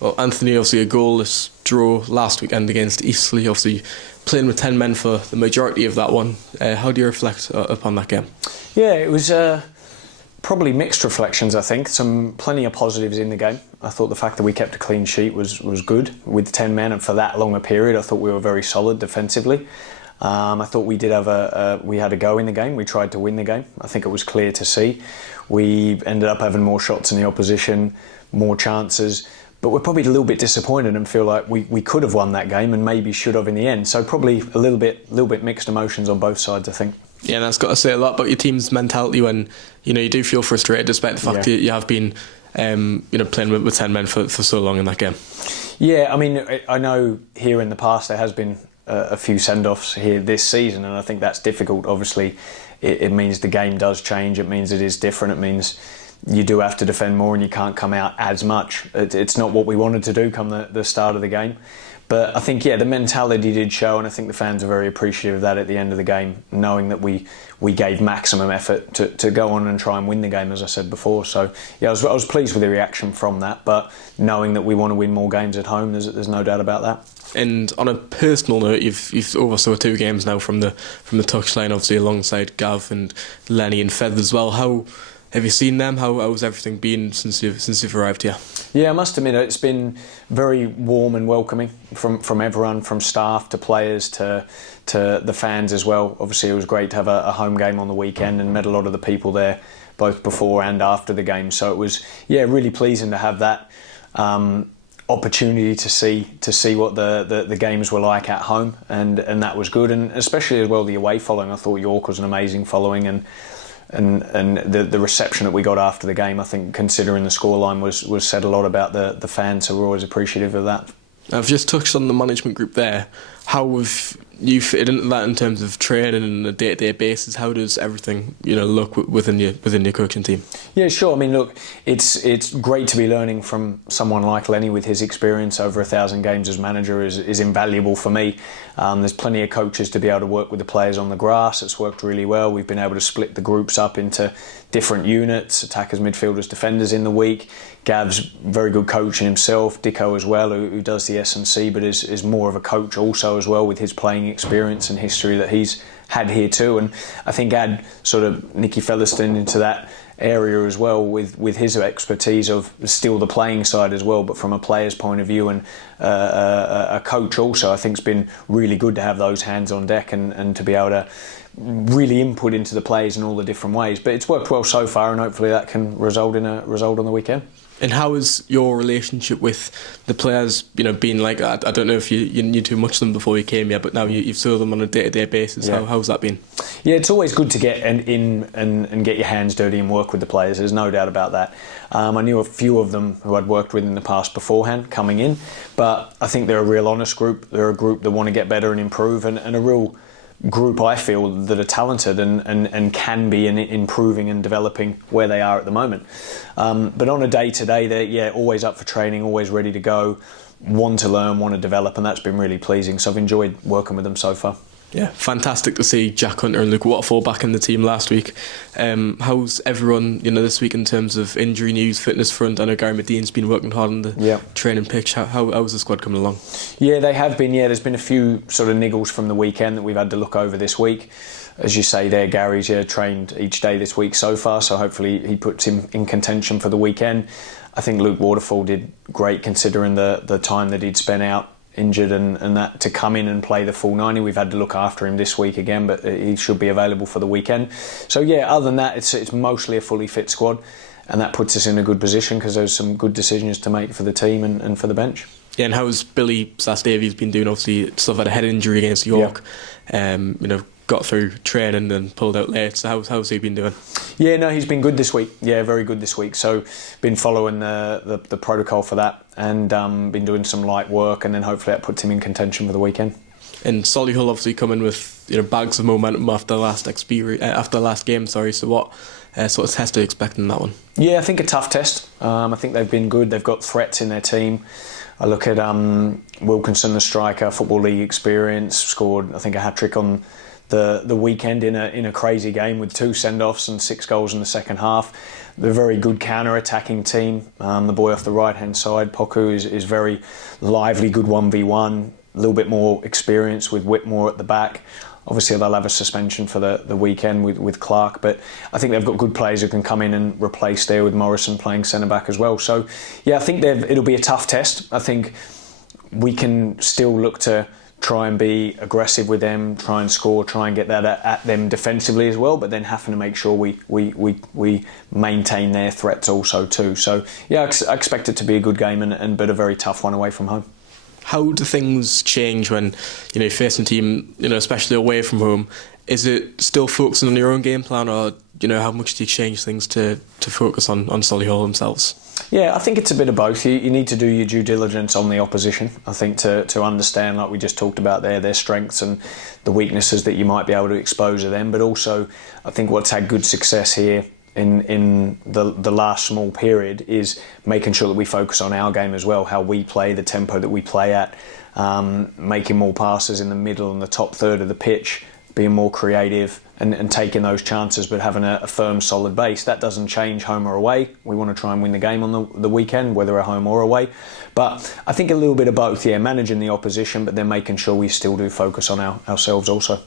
Well, Anthony, obviously a goalless draw last weekend against Eastleigh, obviously playing with 10 men for the majority of that one. How do you reflect upon that game? Yeah, it was probably mixed reflections, I think. Plenty of positives in the game. I thought the fact that we kept a clean sheet was good with 10 men, and for that long a period I thought we were very solid defensively. I thought we did have we had a go in the game. We tried to win the game. I think it was clear to see. We ended up having more shots than the opposition, more chances, but we're probably a little bit disappointed and feel like we could have won that game and maybe should have in the end. So probably a little bit mixed emotions on both sides, I think. Yeah, and that's got to say a lot about your team's mentality when you do feel frustrated, despite the fact that you have been playing with 10 men for so long in that game. Yeah, I mean, I know here in the past there has been a few send-offs here this season, and I think that's difficult. Obviously, it means the game does change. It means it is different. It means you do have to defend more and you can't come out as much. It's not what we wanted to do come the start of the game. But I think, the mentality did show, and I think the fans are very appreciative of that at the end of the game, knowing that we gave maximum effort to go on and try and win the game, as I said before. So, I was pleased with the reaction from that, but knowing that we want to win more games at home, there's no doubt about that. And on a personal note, you've oversaw 2 games now from the touchline, obviously alongside Gav and Lenny and Fed as well. How have you seen them? How's everything been since you've arrived here? Yeah, I must admit it's been very warm and welcoming from everyone, from staff to players to the fans as well. Obviously, it was great to have a home game on the weekend and met a lot of the people there, both before and after the game. So it was really pleasing to have that opportunity to see what the games were like at home, and that was good. And especially as well the away following. I thought York was an amazing following, and the reception that we got after the game, I think, considering the scoreline, was said a lot about the fans, so we're always appreciative of that. I've just touched on the management group there. How have you fitted into that in terms of training on a day-to-day basis? How does everything look within your coaching team? Yeah, sure. I mean, look, it's great to be learning from someone like Lenny with his experience over 1,000 games as manager is invaluable for me. There's plenty of coaches to be able to work with the players on the grass. It's worked really well. We've been able to split the groups up into different units, attackers, midfielders, defenders in the week. Gav's very good coach in himself, Dicko as well, who does the S&C, but is more of a coach also as well with his playing experience and history that he's had here too. And I think add sort of Nicky Featherstone into that area as well with his expertise of still the playing side as well, but from a player's point of view, and a coach also. I think it's been really good to have those hands on deck and to be able to really input into the players in all the different ways. But it's worked well so far, and hopefully that can result in a result on the weekend. And how is your relationship with the players, been like? I don't know if you knew too much of them before you came here, but now you've saw them on a day-to-day basis. Yeah. How's that been? Yeah, it's always good to get in and get your hands dirty and work with the players. There's no doubt about that. I knew a few of them who I'd worked with in the past beforehand coming in, but I think they're a real honest group. They're a group that want to get better and improve, and a real group, I feel, that are talented and can be improving and developing where they are at the moment. But on a day-to-day, they're always up for training, always ready to go, want to learn, want to develop, and that's been really pleasing. So I've enjoyed working with them so far. Yeah, fantastic to see Jack Hunter and Luke Waterfall back in the team last week. How's everyone, this week in terms of injury news, fitness front? I know Gary Medin's been working hard on the training pitch. How's the squad coming along? Yeah, they have been. Yeah, there's been a few sort of niggles from the weekend that we've had to look over this week. As you say there, Gary's trained each day this week so far, so hopefully he puts him in contention for the weekend. I think Luke Waterfall did great considering the time that he'd spent out injured and that to come in and play the full 90. We've had to look after him this week again, but he should be available for the weekend. So other than that, it's mostly a fully fit squad, and that puts us in a good position because there's some good decisions to make for the team and for the bench. Yeah, and how's Billy Davies been doing? Obviously, still had a head injury against York. Got through training and pulled out late. So how's he been doing? Yeah, no, he's been good this week. Yeah, very good this week. So been following the protocol for that, and been doing some light work, and then hopefully that puts him in contention for the weekend. And Solihull obviously coming with bags of momentum after the last game. Sorry. So what sort of test are you expecting in that one? Yeah, I think a tough test. I think they've been good. They've got threats in their team. I look at Wilkinson, the striker, Football League experience, scored I think a hat-trick on the weekend in a crazy game with 2 send-offs and 6 goals in the second half. They're a very good counter-attacking team. The boy off the right-hand side, Poku, is very lively, good 1v1, a little bit more experience with Whitmore at the back. Obviously, they'll have a suspension for the weekend with Clark, but I think they've got good players who can come in and replace there with Morrison playing centre-back as well. So, yeah, I think it'll be a tough test. I think we can still look to try and be aggressive with them, try and score, try and get that at them defensively as well, but then having to make sure we maintain their threats also too. So, yeah, I expect it to be a good game but a very tough one away from home. How do things change when you're facing a team, especially away from home? Is it still focusing on your own game plan, or how much do you change things to focus on Solihull themselves? Yeah, I think it's a bit of both. You need to do your due diligence on the opposition, I think, to understand, like we just talked about there, their strengths and the weaknesses that you might be able to expose to them. But also, I think what's had good success here in the last small period is making sure that we focus on our game as well, how we play, the tempo that we play at, making more passes in the middle and the top third of the pitch, being more creative and taking those chances, but having a firm, solid base. That doesn't change home or away. We want to try and win the game on the weekend, whether at home or away. But I think a little bit of both, managing the opposition, but then making sure we still do focus on ourselves also.